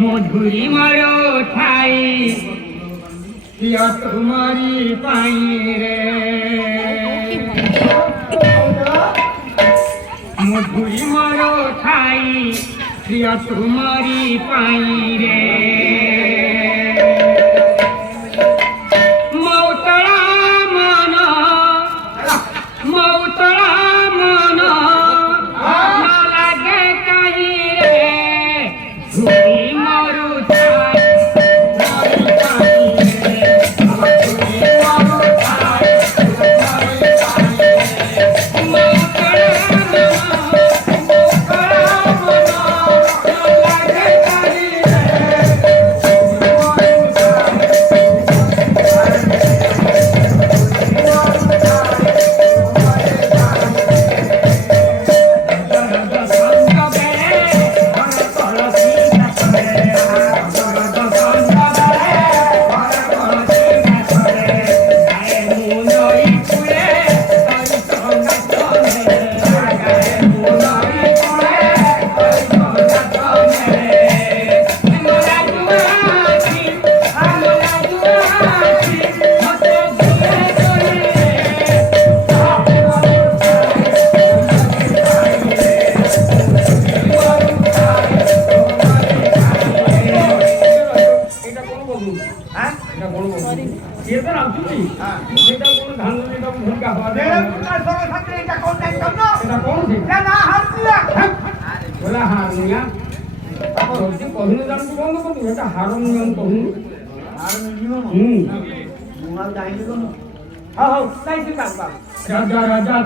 মধুরী মরো ঠাই প্রিয় তোমারি পাই রে মধুরী মরো ঠাই প্রিয় তোমারি পাই রে মৌতরা মন মৌতরা মন না লাগে কাহি রে ধুরি মরু राजा राजा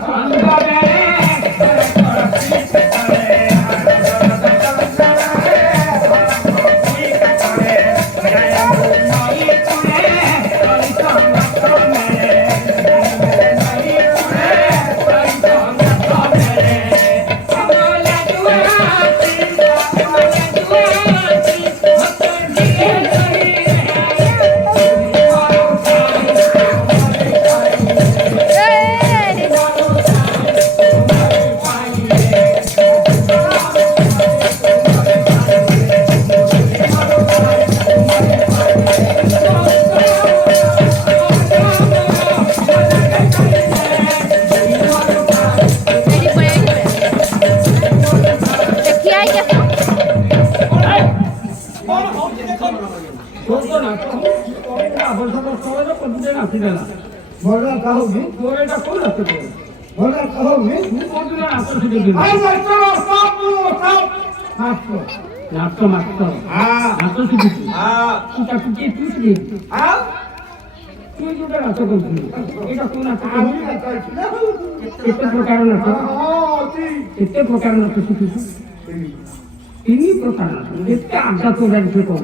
তিনি প্রকার যেতে আড্ডা তো রাখছে কোন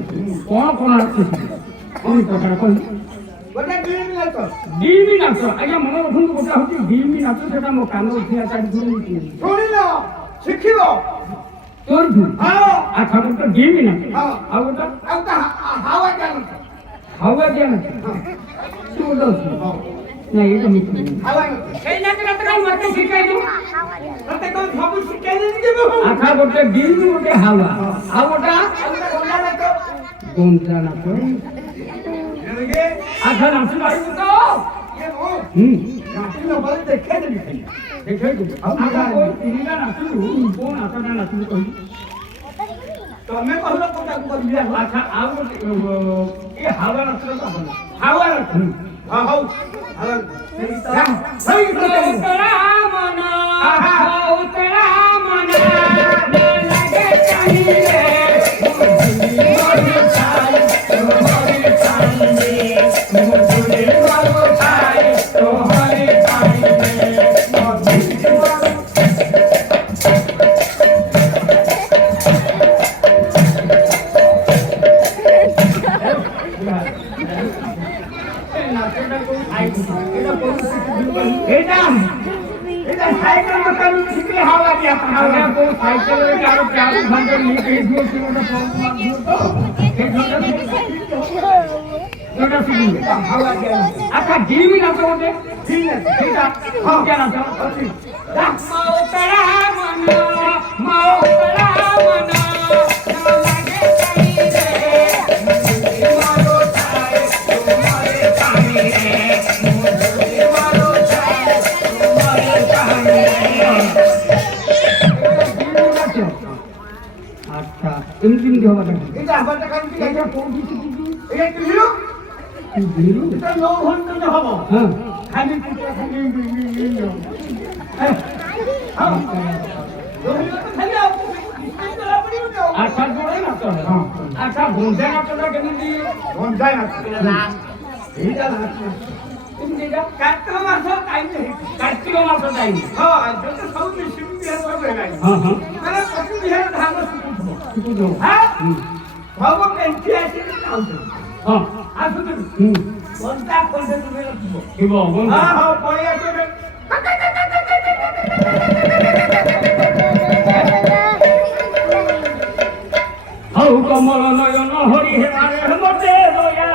কোন প্রকার ডিমি নাচ আজ্ঞা মনে ରଖନ୍ତୁ ଗୋଟେ ହଉଛି ডিমি ନାଚ ସେଟା ମୋ କାନ ଉଠିଆ ଚାରି ଶୁଣିଲ ଶିଖିବ ତୋର ଆଚ୍ଛା ଗୋଟେ ডিমি ନାଚ ଆଉ ଗୋଟେ ହାୱା ଜ୍ଞାନ ହାୱା ଜ୍ଞାନ ତୁ ଗୋଟେ ନାଇଁ ଏଇଟା ମିଛ ସେଇ ନାଚଟା ତ ମତେ ଶିଖାଇ ଦେ ତତେ କଣ ସବୁ ଶିଖାଇ ଦେବି ଆଚ୍ଛା ଗୋଟେ ডিমি ଗୋଟେ ହାୱା ଆଉ ଗୋଟେ ଗୋଣ୍ଡା ନାଚ আচ্ছা নাচি পারিব তো নাচি নপারে দেখাই দেবি দেখাই দেবি আচ্ছা ওই তিনিটা নাচিলু কোন নাচটা নাচিলু কহি তুমি কহিল কোনটা করবি আচ্ছা আর এই হাওয়া নাচটা তো হবে হাওয়া নাচ হ্যাঁ হাও হাওয়া সেই তোরা মনা হাও তোরা মনা লাগে চাইলে সাইকেল ସେଟା ଶିଖିବି ଆଚ୍ଛା ଗିମି ନାଚ ଗୋଟେ ସେଇଟା କିଆ ନାଚ ଅଛି ମଉତଳା ମନ ମଉତଳା ମନ ଲାଗେ କାହିଁରେ ମାରୋ ଥାଏ ତୁମରେ କାହିଁରେ ମାରୋ ଥାଏ ତୁମରେ କାହିଁରେ আচ্ছা এমনি হবে না এটা আবারটা কাজ কি এটা কোন কিছু কিছু এটা কি হিরো বিরু এটা 9 ঘন্টা হবে হ্যাঁ খালি পুত্র খালি হ্যাঁ খালি আচ্ছা জোরে না তো হ্যাঁ আচ্ছা বন্ধে না তো কেমনি মন যায় না এইটা না তুমি এটা কার্তিক মাস টাইম হ্যাঁ যত সব মিশিয়ে দিয়ে হবে না হ্যাঁ হ্যাঁ মানে কত বিহার ধান শুকুছো কিছু দাও হ্যাঁ বাবা কেনটি আছে না হ্যাঁ আসো তুমি কোনটা কোনটা তুমি রাখবো কি বল হ্যাঁ হ্যাঁ পরে আসবে হৌ কমল নয়ন হরি হেমারে মতে দয়া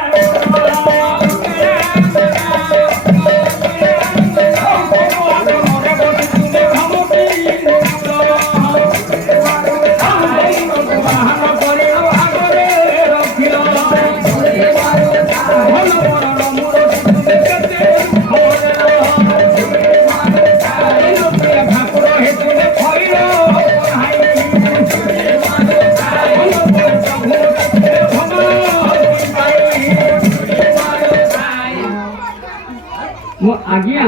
ଆଜ୍ଞା